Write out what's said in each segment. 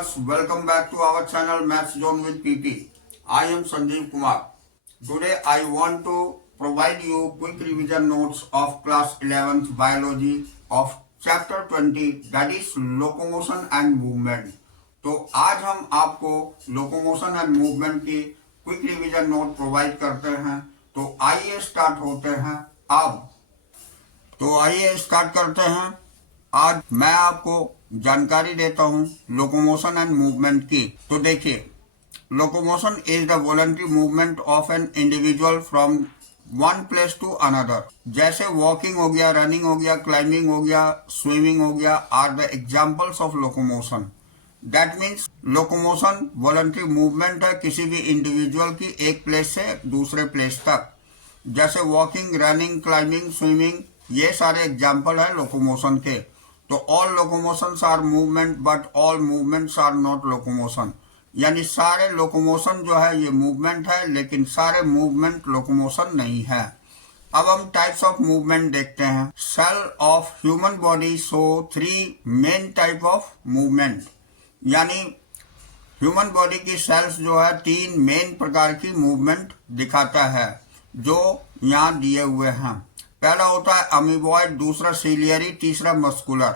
viewers, welcome back to our channel Maths Zone with PP. I am Sanjeev Kumar. Today I want to provide you quick revision notes of class 11th biology of chapter 20 that is locomotion and movement. तो आज हम आपको locomotion and movement की quick revision note provide करते हैं। तो आइए start होते हैं अब। तो आइए स्टार्ट करते हैं। आज मैं आपको जानकारी देता हूं लोकोमोशन एंड मूवमेंट की। तो देखिए, locomotion is the voluntary movement of an individual from one place to another. जैसे वॉकिंग हो गया, रनिंग हो गया, क्लाइंबिंग हो गया, स्विमिंग हो गया are the examples of locomotion. That means locomotion voluntary movement है किसी भी इंडिविजुअल की एक प्लेस से दूसरे प्लेस तक। जैसे वॉकिंग, रनिंग, क्लाइंबिंग, स्विमिंग, ये सारे एग्जाम्पल है लोकोमोशन के। तो all locomotions are movement but all movements are not locomotion. यानी सारे लोकोमोशन जो है ये मूवमेंट है, लेकिन सारे मूवमेंट लोकोमोशन नहीं है। अब हम टाइप्स ऑफ मूवमेंट देखते हैं। Cell of human body show 3 main type of movement. यानी ह्यूमन बॉडी की सेल्स जो है 3 मेन प्रकार की मूवमेंट दिखाता है, जो यहाँ दिए हुए हैं। पहला होता है अमीबॉइड, दूसरा सीलियरी, तीसरा मस्कुलर।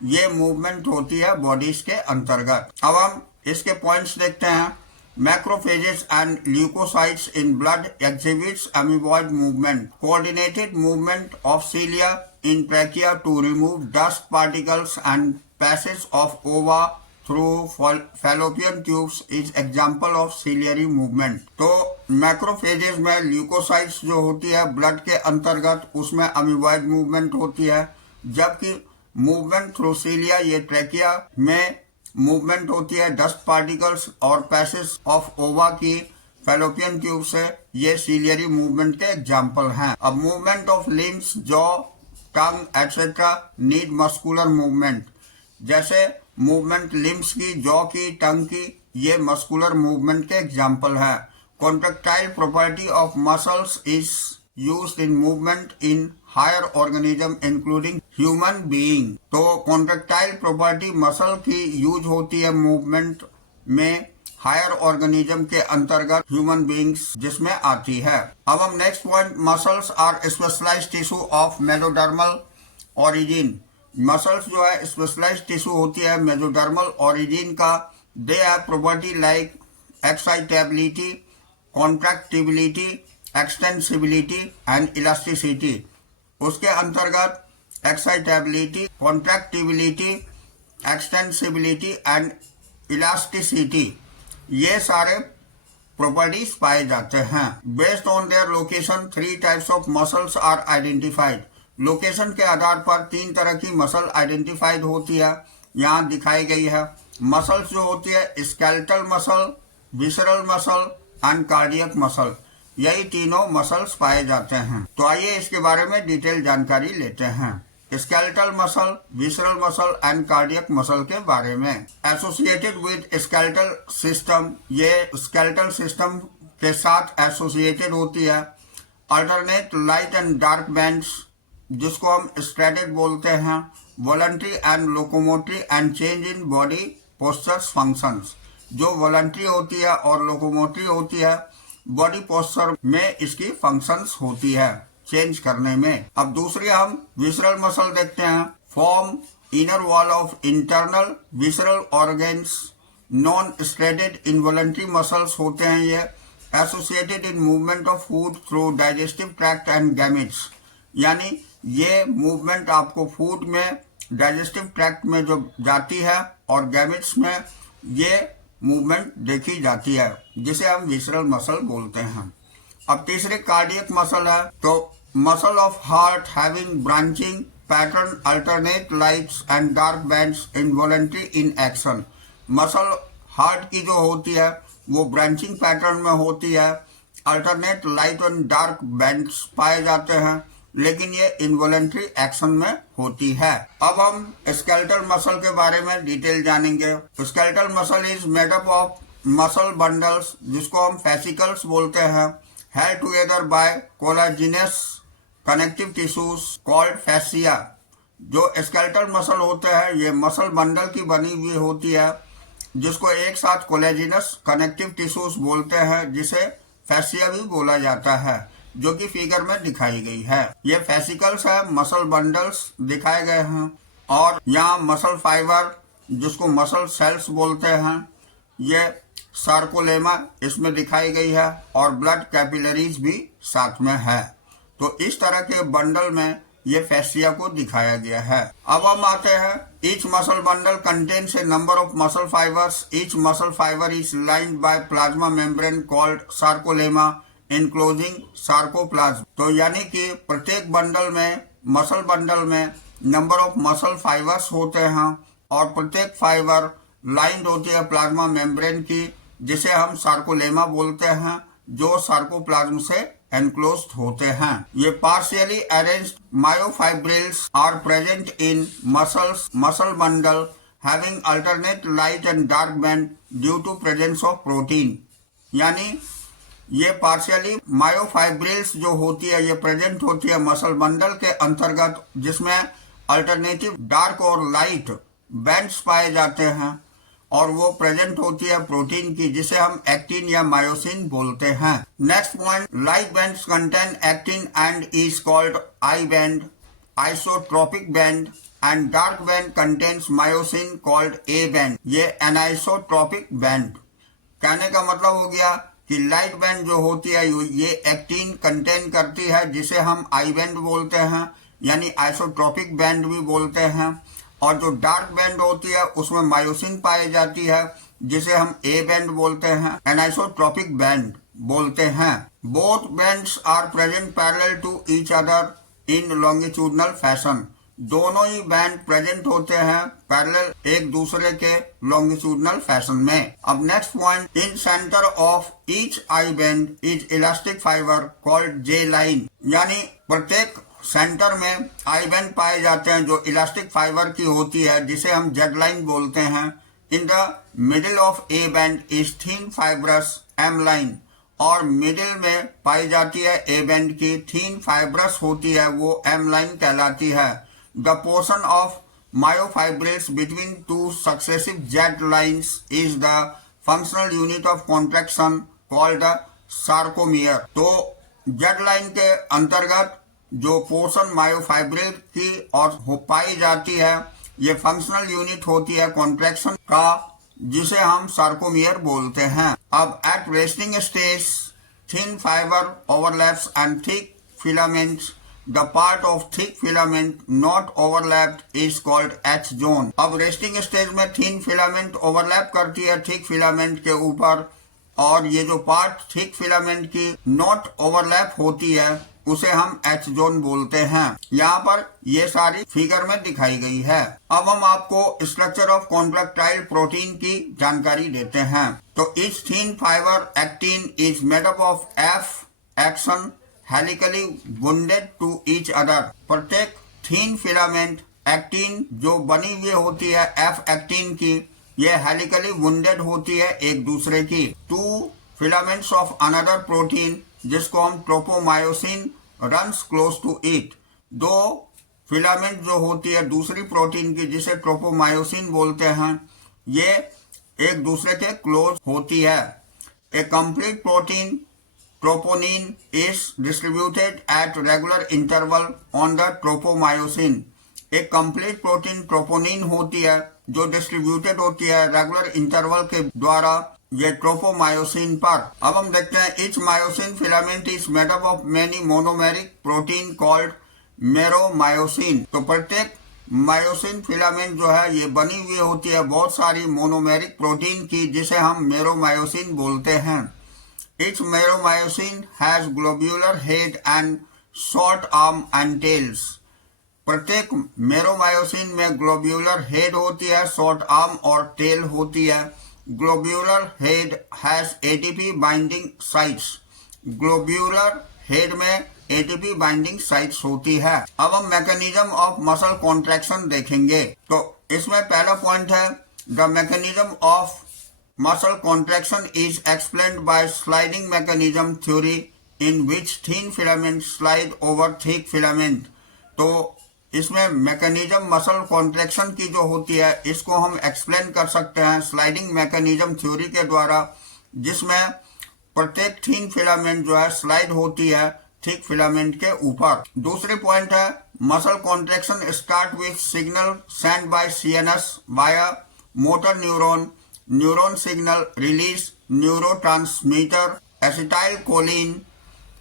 ये मूवमेंट होती है बॉडीज के अंतर्गत। अब हम इसके पॉइंट्स देखते हैं। Macrophages and leucocytes in blood exhibits amoeboid movement. Coordinated movement of cilia in trachea to remove dust particles and passage of ova through fallopian tubes is example of ciliary movement। तो macrophages में leukocytes जो होती है blood के अंतर्गत, उसमें amoeboid movement होती है। जबकि मूवमेंट थ्रू सीलिया, ये ट्रैकिया में मूवमेंट होती है डस्ट पार्टिकल्स और पैसेज ऑफ ओवा की फैलोपियन ट्यूब से। ये सीलियरी मूवमेंट के एग्जाम्पल हैं। अब movement of limbs, jaw, tongue etcetera need muscular movement. जैसे मूवमेंट लिम्स की, जॉ की, टंग की, ये मस्कुलर मूवमेंट के एग्जाम्पल है। Contractile property of muscles is used in movement in higher organism including human being. तो कॉन्ट्रैक्टाइल प्रॉपर्टी मसल की use होती है मूवमेंट में हायर ऑर्गेनिज्म के अंतर्गत ह्यूमन बीइंग्स जिसमें आती है। अब हम next point, muscles are specialized tissue of mesodermal origin. Muscles जो है स्पेशलाइज्ड टिश्यू होती है मेसोडर्मल ओरिजिन का। They have property like excitability, contractibility, extensibility and elasticity. उसके अंतर्गत excitability, contractibility, extensibility and elasticity, ये सारे प्रॉपर्टीज पाए जाते हैं। Based on their location 3 types of muscles are identified. Location के आधार पर 3 तरह की मसल आइडेंटिफाइड होती है, यहाँ दिखाई गई है। मसल्स जो होती है skeletal muscle, visceral muscle and cardiac muscle, यही तीनों मसल्स पाए जाते हैं। तो आइए इसके बारे में डिटेल जानकारी लेते हैं। Skeletal muscle, visceral muscle and cardiac muscle के बारे में। एसोसिएटेड विद स्केलेटल सिस्टम, ये स्केलेटल सिस्टम के साथ एसोसिएटेड होती है। Alternate light and dark bands, जिसको हम स्ट्रेटेड बोलते हैं। Voluntary and locomotory and change in body postures functions, जो वॉलंटरी होती है और लोकोमोटरी होती है, बॉडी पोस्चर में इसकी फंक्शंस होती है चेंज करने में। अब दूसरी हम विसरल मसल देखते हैं। Form inner wall of internal visceral organs, non striated involuntary muscles होते हैं। ये associated in movement of food through digestive tract and gametes. यानी ये मूवमेंट आपको फूड में, डाइजेस्टिव ट्रैक्ट में जो जाती है और गैमेट्स में ये मूवमेंट देखी जाती है, जिसे हम विसरल मसल बोलते हैं। अब तीसरी कार्डियक मसल है। तो muscle of heart having branching pattern, alternate lights and dark bands involuntary in action. Muscle heart की जो होती है वो ब्रांचिंग पैटर्न में होती है, alternate light and dark bands पाए जाते हैं, लेकिन ये इनवॉलंटरी एक्शन में होती है। अब हम स्केलेटल मसल के बारे में डिटेल जानेंगे। Skeletal muscle is made up of muscle bundles, जिसको हम फेसिकल्स बोलते हैं, held together by collagenous connective tissues called fascia. जो स्केलेटल मसल होते हैं ये मसल बंडल की बनी हुई होती है, जिसको एक साथ कोलेजिनस कनेक्टिव टिश्यूज बोलते हैं, जिसे फैसिया भी बोला जाता है, जो कि फिगर में दिखाई गई है। ये फेसिकल्स है, मसल बंडल्स दिखाए गए हैं, और यहाँ मसल फाइबर जिसको मसल सेल्स बोलते हैं, ये सार्कोलेमा इसमें दिखाई गई है, और ब्लड कैपिलरीज भी साथ में है। तो इस तरह के बंडल में ये फैसिया को दिखाया गया है। अब हम आते हैं, each muscle bundle contains A number of muscle fibres. Each muscle fibre is lined by plasma membrane called sarcolemma enclosing sarcoplasm. तो यानी कि प्रत्येक बंडल में, मसल बंडल में नंबर ऑफ मसल फाइबर्स होते हैं, और प्रत्येक फाइबर लाइंड होती है प्लाज्मा मेम्ब्रेन की, जिसे हम सार्कोलेमा बोलते हैं, जो सार्कोप्लाज्म से एनक्लोज्ड होते हैं। ये partially arranged myofibrils are present in muscle bundle having alternate light and dark band due to presence of protein. यानी ये पार्शियली मायोफाइब्रिल्स जो होती है, ये प्रेजेंट होती है मसल बंडल के अंतर्गत, जिसमें अल्टरनेटिव डार्क और लाइट बैंड्स पाए जाते हैं, और वो प्रेजेंट होती है प्रोटीन की, जिसे हम एक्टिन या मायोसिन बोलते हैं। Next point, light bands contain actin and is called I band, isotropic band, and dark band contains myosin called A band, ये एनाइसोट्रोपिक बैंड। कहने का मतलब हो गया कि लाइट बैंड जो होती है ये एक्टिन कंटेन करती है, जिसे हम आई बैंड बोलते हैं, यानी आइसोट्रोपिक बैंड भी बोलते हैं, और जो डार्क बैंड होती है उसमें मायोसिन पाई जाती है, जिसे हम ए बैंड बोलते हैं, एनाइसोट्रोपिक बैंड बोलते हैं। Both bands are present parallel to each other in longitudinal fashion. दोनों ही बैंड प्रेजेंट होते हैं पैरेलल एक दूसरे के लॉन्गिट्यूडनल फैशन में। अब next point, in centre of each I band is elastic fibre called J line. यानी प्रत्येक सेंटर में आई बैंड पाए जाते हैं जो इलास्टिक फाइबर की होती है, जिसे हम जेड लाइन बोलते हैं। In the middle of A band is thin fibrous M line, और मिडिल में पाई जाती है ए बैंड की थीन फाइब्रस होती है, वो एम लाइन कहलाती है। The portion of myofibrils between two successive Z lines is the functional unit of contraction called the sarcomere. तो जेड लाइन के अंतर्गत जो पोर्शन मायोफाइब्रिल की और पाई जाती है, ये फंक्शनल यूनिट होती है कॉन्ट्रैक्शन का, जिसे हम सार्कोमियर बोलते हैं। अब at resting stage thin fiber overlaps and thick filaments. The part of thick filament not overlapped is called H zone. अब रेस्टिंग स्टेज में थिन फिलामेंट ओवरलैप करती है थिक फिलामेंट के ऊपर, और ये जो पार्ट थिक फिलामेंट की नॉट ओवरलैप होती है उसे हम एच जोन बोलते हैं। यहाँ पर ये सारी फिगर में दिखाई गई है। अब हम आपको स्ट्रक्चर ऑफ कॉन्ट्रैक्टाइल प्रोटीन की जानकारी देते हैं। तो each thin fiber actin is made up of F actin helically wounded to each other. प्रत्येक थिन फिलामेंट एक्टिन जो बनी हुई होती है एफ एक्टिन की, ये हेलिकली वुंडेड होती है एक दूसरे की। Two filaments of another protein, जिसको हम tropomyosin, runs close to it. दो फिलामेंट जो होती है दूसरी प्रोटीन की, जिसे ट्रोपोमायोसिन बोलते हैं, ये एक दूसरे के क्लोज होती है। A complete protein troponin is distributed at regular interval on the tropomyosin. एक कंप्लीट प्रोटीन ट्रोपोनिन होती है जो डिस्ट्रीब्यूटेड होती है रेगुलर इंटरवल के द्वारा ये ट्रोपोमायोसिन पर। अब हम देखते हैं, each myosin filament is made up of many monomeric protein called meromyosin. तो प्रत्येक मायोसिन फिलामेंट जो है ये बनी हुई होती है बहुत सारी मोनोमेरिक प्रोटीन की, जिसे हम मेरोमायोसिन बोलते हैं। Each meromyosin has globular head and short arm and tails. प्रत्येक मेरोमायोसिन में ग्लोब्यूलर हेड होती है, शॉर्ट आर्म और टेल होती है। Globular head has ATP binding sites. Globular head में एटीपी बाइंडिंग साइट्स होती है। अब हम मैकेनिज्म ऑफ मसल कॉन्ट्रैक्शन देखेंगे। तो इसमें पहला पॉइंट है, the mechanism of muscle contraction is explained bye sliding mechanism theory in which thin filament slide over thick filament. तो इसमें मैकेनिज्म मसल कॉन्ट्रैक्शन की जो होती है इसको हम एक्सप्लेन कर सकते हैं स्लाइडिंग मैकेनिज्म थ्योरी के द्वारा, जिसमें प्रत्येक थिन फिलामेंट जो है स्लाइड होती है थिक फिलामेंट के ऊपर। दूसरी पॉइंट है muscle contraction start with signal send by CNS via motor neuron, neuron signal release neurotransmitter acetylcholine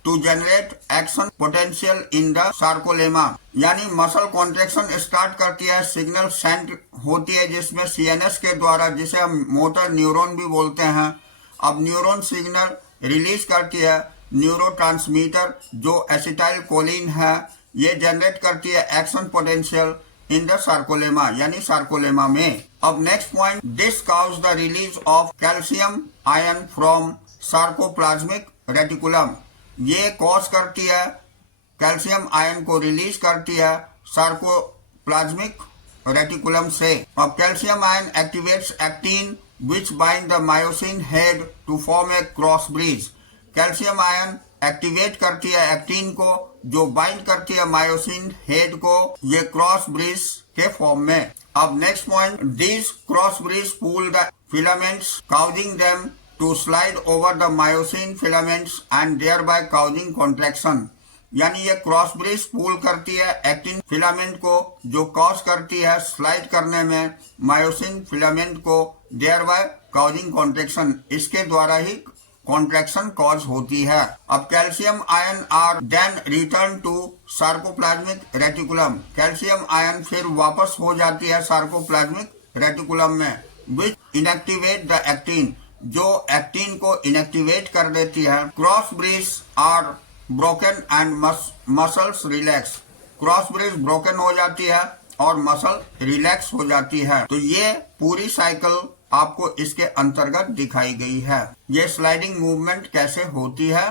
to generate action potential in the sarcolemma. यानी मसल कॉन्ट्रैक्शन स्टार्ट करती है, सिग्नल सेंड होती है जिसमें सीएनएस के द्वारा, जिसे हम मोटर न्यूरॉन भी बोलते हैं। अब न्यूरॉन सिग्नल रिलीज करती है न्यूरोट्रांसमीटर जो एसिटाइलकोलिन है, ये जनरेट करती है action potential in the sarcolemma, यानी सार्कोलेमा में। अब next point, this cause the release of calcium ion from sarcoplasmic reticulum. ये कॉज करती है कैल्शियम आयन को रिलीज करती है सार्कोप्लाज्मिक रेटिकुलम से। अब calcium ion activates actin which bind the myosin head to form a cross bridge. Calcium ion activate करती है एक्टिन को जो बाइंड करती है मायोसिन हेड को, ये क्रॉस ब्रिज के फॉर्म में। अब next point, this cross bridge pull the filaments causing them to slide over the myosin filaments and thereby causing contraction। यानी ये क्रॉस ब्रिज पुल करती है एक्टिन फिलामेंट को जो कॉज करती है स्लाइड करने में मायोसिन फिलामेंट को, thereby causing contraction। इसके द्वारा ही कॉन्ट्रैक्शन कॉज होती है। अब calcium ion are then return to sarcoplasmic reticulum. Calcium ion फिर वापस हो जाती है सार्कोप्लाज्मिक रेटिकुलम में, विच इनएक्टिवेट द एक्टिन, जो एक्टिन को इनएक्टिवेट कर देती है। Cross bridge are broken and muscles relax. Cross bridge broken हो जाती है और मसल रिलैक्स हो जाती है। तो ये पूरी साइकिल आपको इसके अंतर्गत दिखाई गई है। ये स्लाइडिंग मूवमेंट कैसे होती है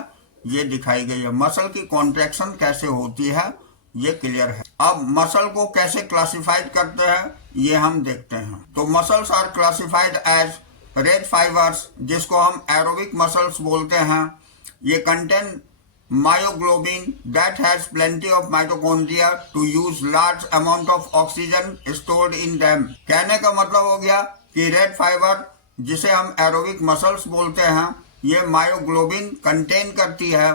ये दिखाई गई है, मसल की कॉन्ट्रैक्शन कैसे होती है ये क्लियर है। अब मसल को कैसे क्लासिफाइड करते हैं ये हम देखते हैं। तो muscles are classified as red fibers, जिसको हम एरोबिक मसल्स बोलते हैं। ये contain myoglobin that has plenty of mitochondria to use large amount of oxygen stored in them. कहने का मतलब हो गया कि रेड फाइबर जिसे हम एरोबिक मसल्स बोलते हैं, ये मायोग्लोबिन कंटेन करती है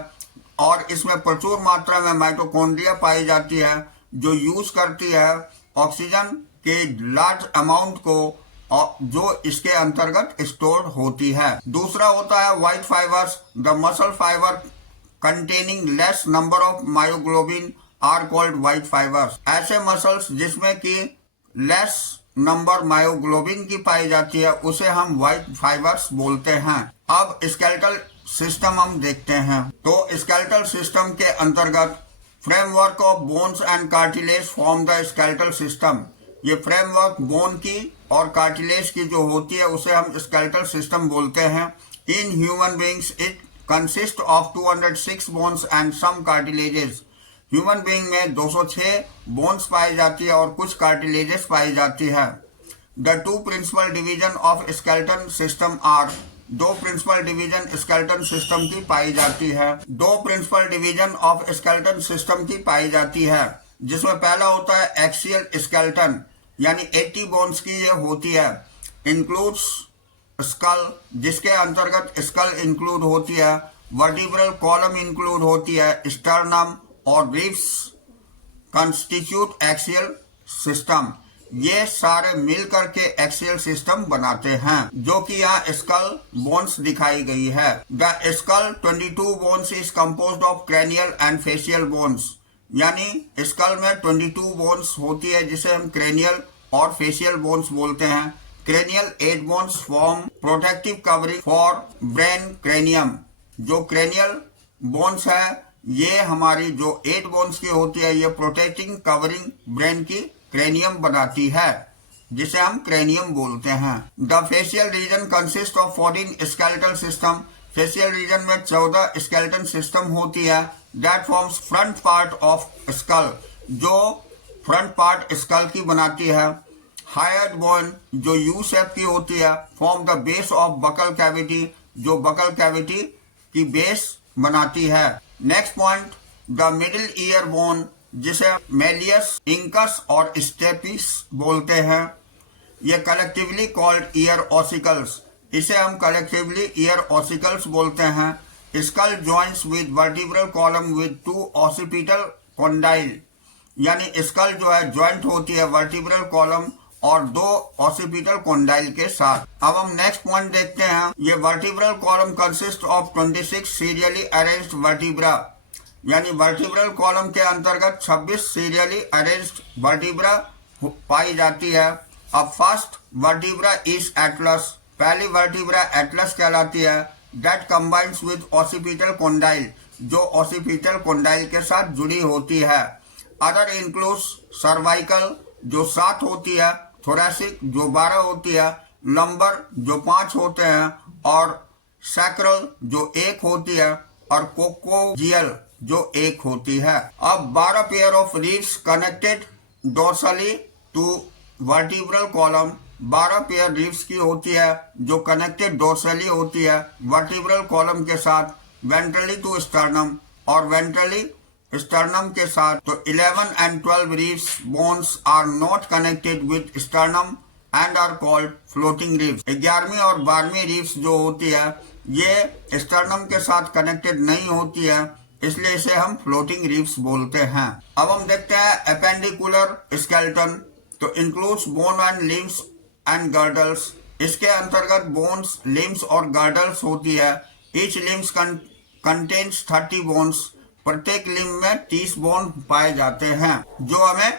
और इसमें प्रचुर मात्रा में माइटोकॉन्ड्रिया पाई जाती है जो यूज करती है ऑक्सीजन के लार्ज अमाउंट को, जो इसके अंतर्गत स्टोर होती है। दूसरा होता है white fibers, the muscle fiber containing less number of myoglobin are called white fibers. ऐसे मसल्स जिसमें कि लेस नंबर मायोग्लोबिन की पाई जाती है उसे हम व्हाइट फाइबर्स बोलते हैं। अब स्केलेटल सिस्टम हम देखते हैं। तो स्केलेटल सिस्टम के अंतर्गत framework of bones and cartilage form the skeletal system. ये फ्रेमवर्क बोन की और कार्टिलेज की जो होती है उसे हम स्केलेटल सिस्टम बोलते हैं। In human beings it consist of 206 bones and some cartilages. Human being में 206 बोन्स पाई जाती है और कुछ कार्टिलेजेस पाई जाती है। The two principal division of skeleton system are, दो प्रिंसिपल डिवीजन स्केलेटन सिस्टम की पाई जाती है। दो principal division of skeleton system की पाई जाती है, जिसमें पहला होता है एक्सियल स्केलेटन, यानी 80 बोन्स की ये होती है। इंक्लूड्स स्कल, जिसके अंतर्गत स्कल इंक्लूड होती है, वर्टिब्रल कॉलम इंक्लूड होती है, स्टर्नम और रिब्स कंस्टिट्यूट एक्सियल सिस्टम। ये सारे मिल करके एक्सियल सिस्टम बनाते हैं, जो कि यहाँ स्कल बोन्स दिखाई गई है। The skull 22 bones is composed of cranial and facial bones. यानी स्कल में 22 बोन्स होती है जिसे हम क्रेनियल और फेशियल बोन्स बोलते हैं। Cranial 8 bones form protective covering for brain cranium. जो क्रेनियल बोन्स है ये हमारी जो 8 बोन्स की होती है ये प्रोटेक्टिंग कवरिंग ब्रेन की क्रेनियम बनाती है, जिसे हम क्रेनियम बोलते हैं। The facial region consist of 14 skeletal system. Facial region में 14 स्केलेटन सिस्टम होती है। That forms front part of skull, जो फ्रंट पार्ट स्कल की बनाती है। हायर बोन जो यू शेप की होती है, form the base of buccal cavity, जो बकल कैविटी की बेस बनाती है। Next point, the middle ear bone जिसे मेलियस, इंकस और स्टेपिस बोलते हैं। ये कलेक्टिवली कॉल्ड ईयर ऑसिकल्स, इसे हम कलेक्टिवली ईयर ऑसिकल्स बोलते हैं। Skull joints with vertebral column with 2 occipital condyle, यानी स्कल जो है ज्वाइंट होती है वर्टिब्रल कॉलम और 2 ऑसिपिटल कॉन्डाइल के साथ। अब हम नेक्स्ट पॉइंट देखते हैं। ये vertebral column consist of 26 serially arranged vertebra, यानी वर्टिब्रल कॉलम के अंतर्गत 26 सीरियली अरेंज्ड वर्टिब्रा पाई जाती है। अब फर्स्ट वर्टिब्रा इज एटलस, पहली वर्टिब्रा एटलस कहलाती है। That combines with occipital condyle, जो ऑसिपिटल कॉन्डाइल के साथ जुड़ी होती है। अदर इंक्लूड्स सर्वाइकल जो 7 होती है, थोरेसिक जो 12 होती है, लंबर जो 5 होते हैं और सैक्रल जो 1 होती है और कोकोजियल जो 1 होती है। अब 12 pair of ribs connected dorsally to vertebral column, 12 pair ribs की होती है जो कनेक्टेड डोर्सली होती है वर्टिब्रल कॉलम के साथ, वेंट्रली टू स्टर्नम और वेंट्रली स्टर्नम के साथ। तो 11 and 12 ribs bones are not connected with sternum and are called floating ribs. 11वीं और 12वीं रीड्स जो होती है ये स्टर्नम के साथ कनेक्टेड नहीं होती है, इसलिए इसे हम फ्लोटिंग रीड्स बोलते हैं। अब हम देखते हैं एपेंडिकुलर स्केलेटन, तो includes bone and limbs and girdles. इसके अंतर्गत बोन्स, लिम्स और गर्डल्स होती है। ईच लिम्स कंटेन्स 30 बोन्स, प्रत्येक लिम्ब में 30 बोन पाए जाते हैं, जो हमें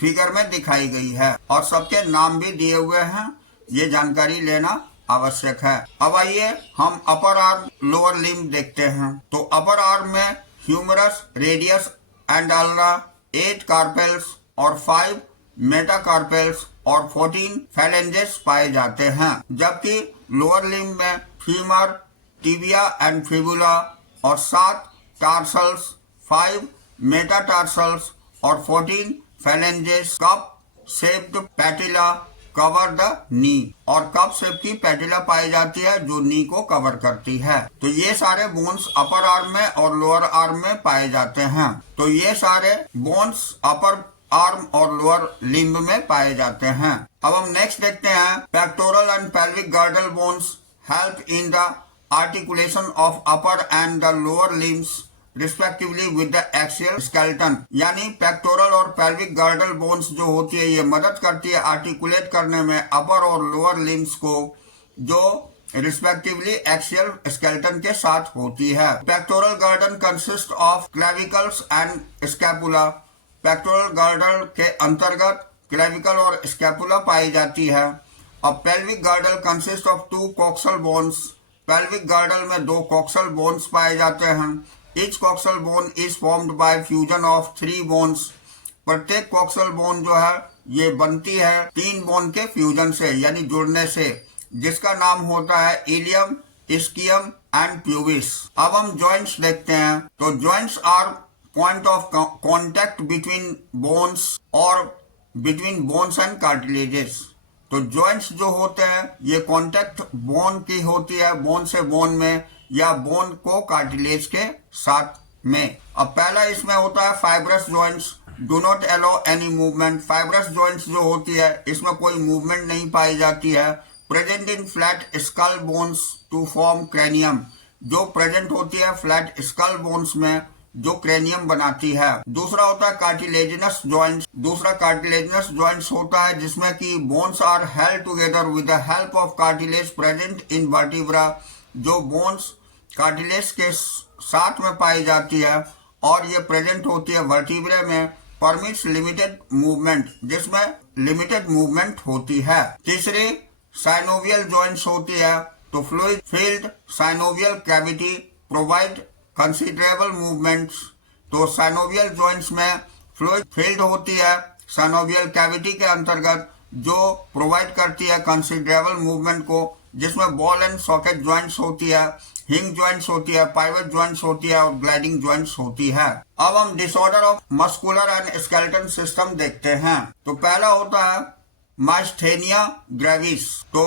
फिगर में दिखाई गई है और सबके नाम भी दिए हुए हैं, ये जानकारी लेना आवश्यक है। अब आइए हम अपर आर्म, लोअर लिम्ब देखते हैं। तो अपर आर्म में humerus, radius and ulna, 8 carpals और 5 मेटाकार्पेल्स और 14 फैलेंजेस पाए जाते हैं, जबकि लोअर लिम्ब में फीमर, टिबिया एंड फिबुला और 7 टार्सल्स, 5 मेटाटार्सल्स और 14 phalanges. Cup shaped patella cover the knee, और कप शेप की पैटिला पाई जाती है जो नी को कवर करती है। तो ये सारे बोन्स अपर आर्म में और लोअर आर्म में पाए जाते हैं। तो ये सारे बोन्स अपर आर्म और लोअर लिम्ब में पाए जाते हैं। अब हम नेक्स्ट देखते हैं। Pectoral and pelvic girdle bones help in the articulation of upper and the lower limbs respectively with the axial skeleton, यानी पेक्टोरल और पेल्विक गर्डल बोन्स जो होती है ये मदद करती है आर्टिकुलेट करने में अपर और लोअर लिम्स को, जो रिस्पेक्टिवली एक्सियल स्केलेटन के साथ होती है। Pectoral girdle consist of clavicles and scapula, pectoral girdle के अंतर्गत क्लेविकल और स्कैपुला पाई जाती है। अब pelvic girdle consist of 2 coxal bones, pelvic girdle में 2 कॉक्सल बोन्स पाए जाते हैं। Each coxal bone is formed by fusion of 3 bones, प्रत्येक कॉक्सल बोन जो है ये बनती है 3 बोन के फ्यूजन से, यानी जुड़ने से, जिसका नाम होता है इलियम, इस्कियम एंड प्यूबिस। अब हम जॉइंट्स देखते हैं। तो joints are point of contact between bones और बिटवीन बोन्स एंड कार्टिलेजेस। तो जॉइंट्स जो होते हैं ये कॉन्टेक्ट बोन की होती है, बोन से बोन में या बोन को कार्टिलेज के साथ में। अब पहला इसमें होता है fibrous joints, do not allow any movement. Fibrous joints जो होती है इसमें कोई मूवमेंट नहीं पाई जाती है। Present in flat skull bones to form cranium, जो प्रेजेंट होती है फ्लैट स्कल बोन्स में, जो क्रेनियम बनाती है। दूसरा होता है कार्टिलेजिनस जॉइंट्स, दूसरा कार्टिलेजिनस जॉइंट्स होता है जिसमें कि bones are held together with the help of cartilage present in vertebra, जो बोन्स कार्टिलेज के साथ में पाई जाती है और ये प्रेजेंट होती है वर्टिब्रे में, परमिट्स लिमिटेड मूवमेंट, जिसमें लिमिटेड मूवमेंट होती है। तीसरी साइनोवियल जॉइंट्स होती है, तो fluid field synovial cavity provide considerable movements. तो साइनोवियल जॉइंट्स में फ्लूइड फील्ड होती है साइनोवियल कैविटी के अंतर्गत, जो प्रोवाइड करती है कंसिडरेबल मूवमेंट को, जिसमें बॉल एंड सॉकेट जॉइंट्स होती है, हिंग जॉइंट्स होती है, पाइवट जॉइंट्स होती है और ग्लाइडिंग जॉइंट्स होती है। अब हम disorder of muscular and skeleton system देखते हैं। तो पहला होता है माइस्थेनिया ग्रेविस, तो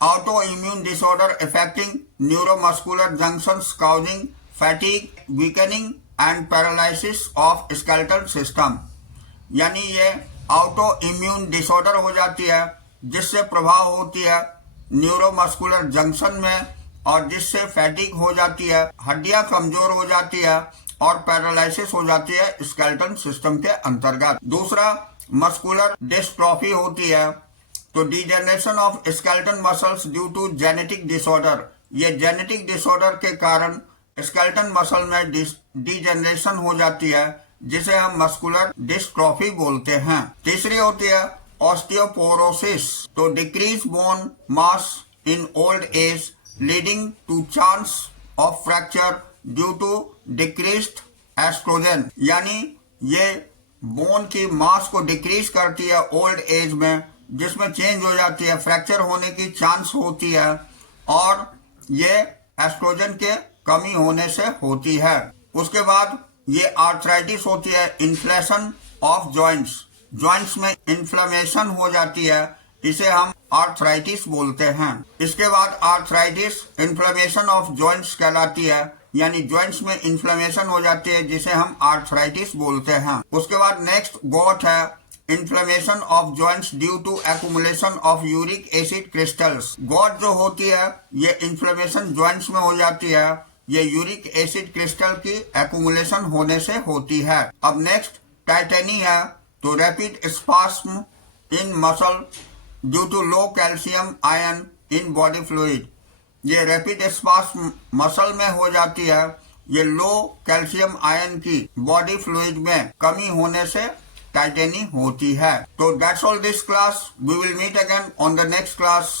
auto immune disorder affecting neuromuscular junctions causing fatigue, weakening and paralysis of skeletal system, यानी ये ऑटो इम्यून डिसऑर्डर हो जाती है जिससे प्रभाव होती है न्यूरोमस्कुलर जंक्शन में और जिससे फैटिग हो जाती है, हड्डियां कमजोर हो जाती है और पैरालिसिस हो जाती है स्केलेटल सिस्टम के अंतर्गत। दूसरा मस्कुलर डिस्ट्रॉफी होती है, तो degeneration of skeletal muscles due to genetic disorder, ये जेनेटिक डिसऑर्डर के कारण स्केलेटल मसल में डिजेनरेशन हो जाती है जिसे हम मस्कुलर डिस्ट्रॉफी बोलते हैं। तीसरी होती है ऑस्टियोपोरोसिस, तो decrease bone mass in old age leading to chance of fracture due to decreased estrogen, यानी ये बोन की मास को डिक्रीज करती है ओल्ड एज में, जिसमें चेंज हो जाती है, फ्रैक्चर होने की चांस होती है और ये एस्ट्रोजन के कमी होने से होती है। उसके बाद ये आर्थराइटिस होती है, इन्फ्लेशन ऑफ जॉइंट्स, जॉइंट्स में इन्फ्लेमेशन हो जाती है, इसे हम आर्थराइटिस बोलते हैं। इसके बाद आर्थराइटिस इन्फ्लेमेशन ऑफ जॉइंट्स कहलाती है, यानी जॉइंट्स में इन्फ्लेमेशन हो जाती है जिसे हम आर्थराइटिस बोलते हैं। उसके बाद नेक्स्ट गॉट है inflammation of joints due to accumulation of uric acid crystals. Gout जो होती है ये इन्फ्लेमेशन जॉइंट्स में हो जाती है, ये यूरिक एसिड क्रिस्टल की एक्यूमुलेशन होने से होती है। अब नेक्स्ट टाइटेनी है, तो rapid spasm in muscle due to low calcium ion in body fluid, ये रैपिड स्पास्म मसल में हो जाती है, ये लो कैल्शियम आयन की बॉडी फ्लूइड में कमी होने से टाइटेनी होती है। तो that's all this class, we will meet again on the next class.